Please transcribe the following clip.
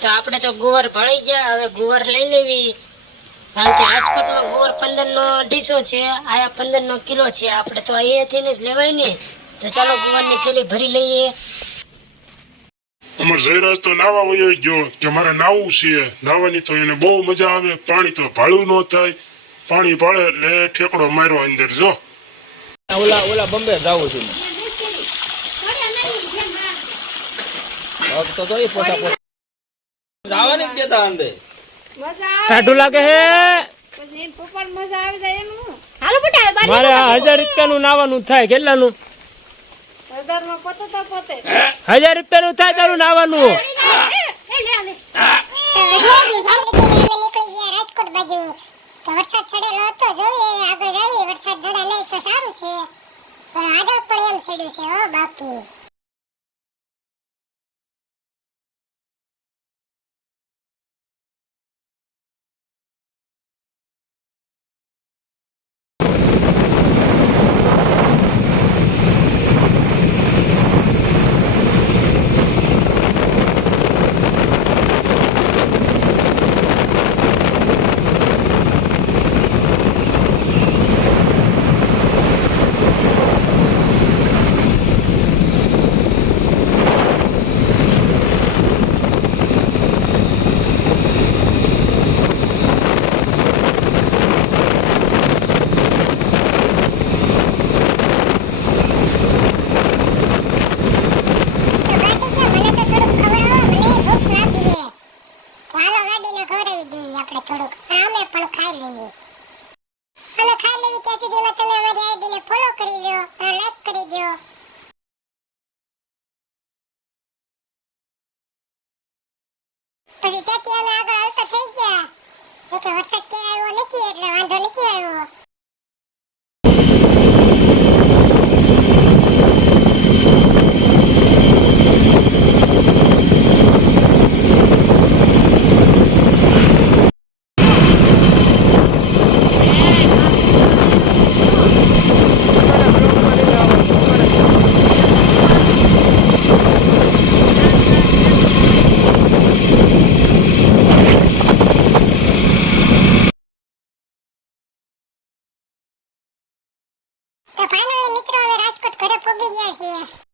તો આપણે તો ગુવાર ભળી ગયા, હવે ગુવાર લઈ લેવી. કારણ કે રાજકોટમાં ગુવાર 15 નો ડીશો છે, આયા 15 નો કિલો છે. આપણે તો અહીંયાથી જ લેવાય ને, તો ચાલો ગુવારની થેલી ભરી લઈએ. અમાર જયરાજ તો નાવા વયો ગયો કે મારે નાવું છે. નાવાની તો એને બહુ મજા આવે. પાણી તો ભાડું ન થાય. પાણી ભાળે એટલે ઠેકડો માર્યો અંદર. જો ઓલા બોમ્બે જાવું છું તો એ પોતા જાવાની જ દેતા અંદર ટાઢું લાગે હે. પછી એમ પપ્પા મજા આવી જાય એમ હાલો બેટા મારે 1000 રૂપિયાનું નાવાનું થાય. કેટલાનું? 1000 માં પતે તો પતે 1000 રૂપિયાનું થાય તારું નાવાનું. એ લે લે રાજકોટ બાજુ તો વરસાદ ચડેલો હતો. જોઈએ આગળ જાવી. વરસાદ જડા લે તો સારું છે, પણ આગળ પણ એમ છેડ્યું છે હો બાકી. પછી ત્યાંથી અમે આગળ હાલતા થઈ ગયા. જોકે વરસાદ ક્યાં આવ્યો નથી એટલે વાંધો નથી આવ્યો. તો ફાઇનલી મિત્રો હવે રાજકોટ ઘરે પહોંચી ગયા છીએ.